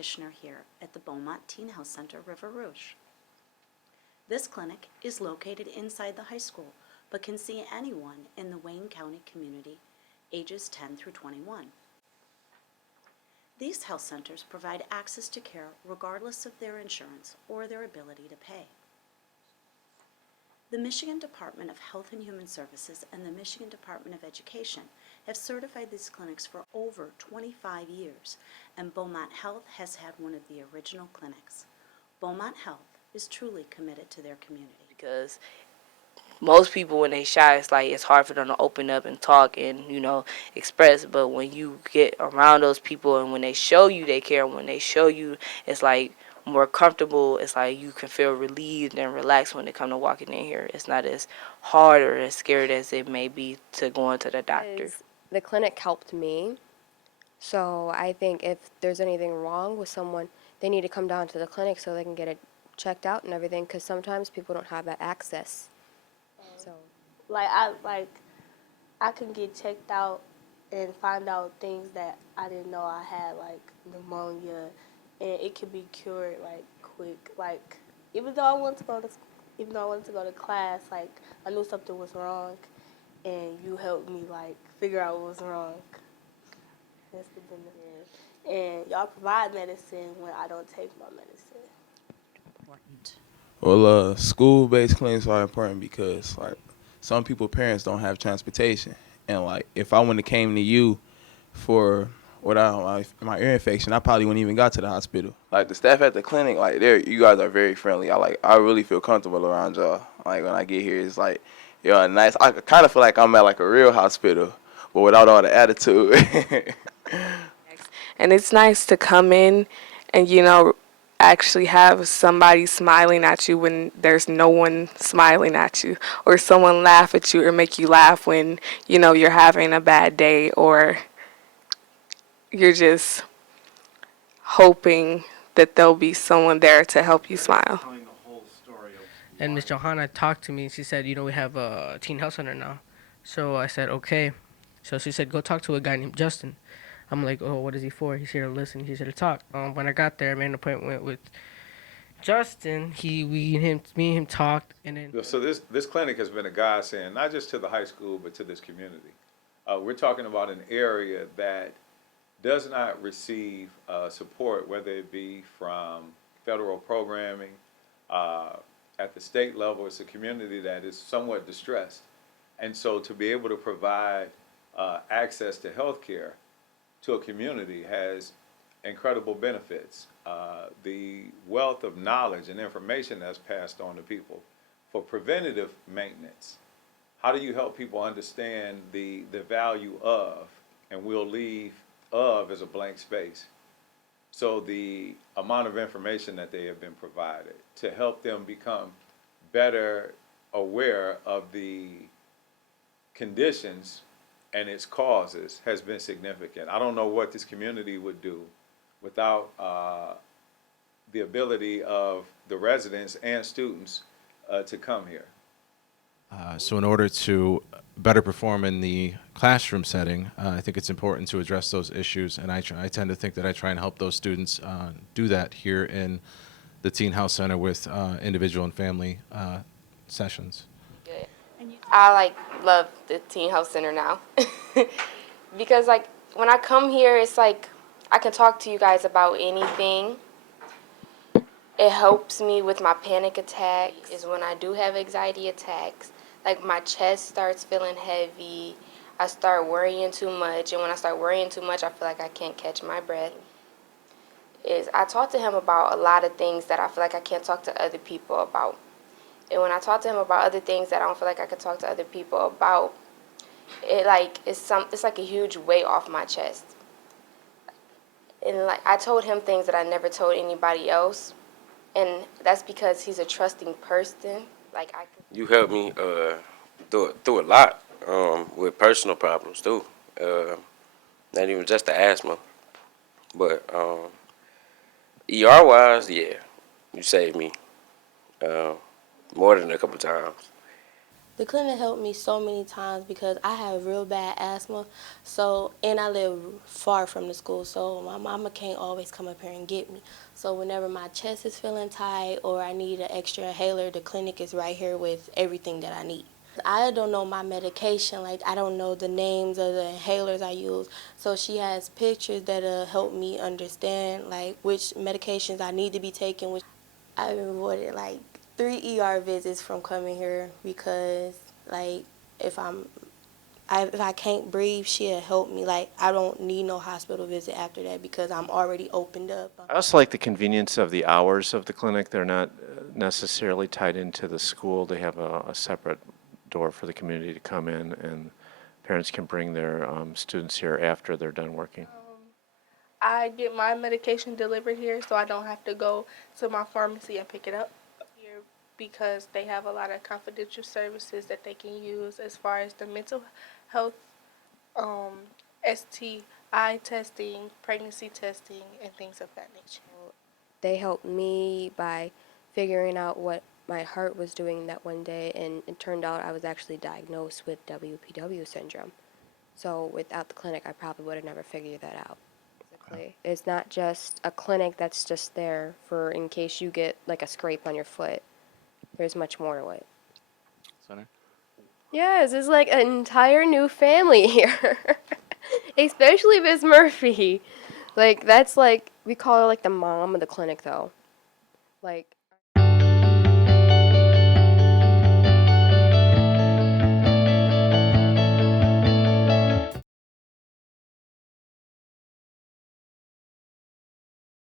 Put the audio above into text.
practitioner here at the Beaumont Teen Health Center, River Rouge. This clinic is located inside the high school, but can see anyone in the Wayne County community ages 10 through 21. These health centers provide access to care regardless of their insurance or their ability to pay. The Michigan Department of Health and Human Services and the Michigan Department of Education have certified these clinics for over 25 years, and Beaumont Health has had one of the original clinics. Beaumont Health is truly committed to their community. Because most people, when they shy, it's hard for them to open up and talk and, express. But when you get around those people and when they show you they care, when they show you it's more comfortable, it's you can feel relieved and relaxed when they come to walking in here. It's not as hard or as scared as it may be to go into the doctor. The clinic helped me, so I think if there's anything wrong with someone, they need to come down to the clinic so they can get it checked out and everything, because sometimes people don't have that access. So, I can get checked out and find out things that I didn't know I had, like pneumonia, and it can be cured quick. Even though I wanted to go to class, I knew something was wrong, and you helped me figure out what was wrong. That's the benefit. And y'all provide medicine when I don't take my medicine. Important. Well, school-based clinics are important because, some people's parents don't have transportation. And, if I wouldn't have came to you for my ear infection, I probably wouldn't even got to the hospital. The staff at the clinic, you guys are very friendly. I really feel comfortable around y'all. When I get here, it's y'all nice. I kind of feel like I'm at, a real hospital, but without all the attitude. And it's nice to come in and, actually have somebody smiling at you when there's no one smiling at you, or someone laugh at you or make you laugh when, you're having a bad day, or you're just hoping that there'll be someone there to help you smile. And Miss Johanna talked to me and she said, we have a teen health center now. So I said, okay. So she said, go talk to a guy named Justin. I'm like, oh, what is he for? He's here to listen. He's here to talk. When I got there, I made an appointment with Justin. Me and him talked, and then. So this clinic has been a godsend, not just to the high school, but to this community. We're talking about an area that does not receive support, whether it be from federal programming, at the state level. It's a community that is somewhat distressed. And so to be able to provide access to health care to a community has incredible benefits. The wealth of knowledge and information that's passed on to people for preventative maintenance. How do you help people understand the value of, and we'll leave of as a blank space. So the amount of information that they have been provided to help them become better aware of the conditions and its causes has been significant. I don't know what this community would do without the ability of the residents and students to come here. So in order to better perform in the classroom setting, I think it's important to address those issues, and I tend to think that I try and help those students do that here in the Teen Health Center with individual and family sessions. Good. I love the Teen Health Center now because when I come here, it's I can talk to you guys about anything. It helps me with my panic attacks. Is when I do have anxiety attacks. My chest starts feeling heavy. I start worrying too much, and when I start worrying too much, I feel like I can't catch my breath. I talk to him about a lot of things that I feel like I can't talk to other people about. And when I talk to him about other things that I don't feel like I can talk to other people about, it's like a huge weight off my chest. And I told him things that I never told anybody else, and that's because he's a trusting person. You helped me through a lot with personal problems too. Not even just the asthma, but ER wise, yeah, you saved me more than a couple times. The clinic helped me so many times because I have real bad asthma, and I live far from the school, so my mama can't always come up here and get me. So whenever my chest is feeling tight or I need an extra inhaler, the clinic is right here with everything that I need. I don't know my medication, like I don't know the names of the inhalers I use, so she has pictures that'll help me understand like which medications I need to be taking. I've avoided like 3 ER visits from coming here because like if if I can't breathe, she'll help me. Like I don't need no hospital visit after that because I'm already opened up. I also like the convenience of the hours of the clinic. They're not necessarily tied into the school. They have a separate door for the community to come in, and parents can bring their students here after they're done working. I get my medication delivered here, so I don't have to go to my pharmacy and pick it up here because they have a lot of confidential services that they can use as far as the mental health, STI testing, pregnancy testing, and things of that nature. They helped me by figuring out what my heart was doing that one day, and it turned out I was actually diagnosed with WPW syndrome. So without the clinic, I probably would have never figured that out. Basically, it's not just a clinic that's just there for in case you get like a scrape on your foot. There's much more to it. Center? Yes, it's like an entire new family here. Especially Miss Murphy. Like, that's like, we call her like the mom of the clinic, though. Like,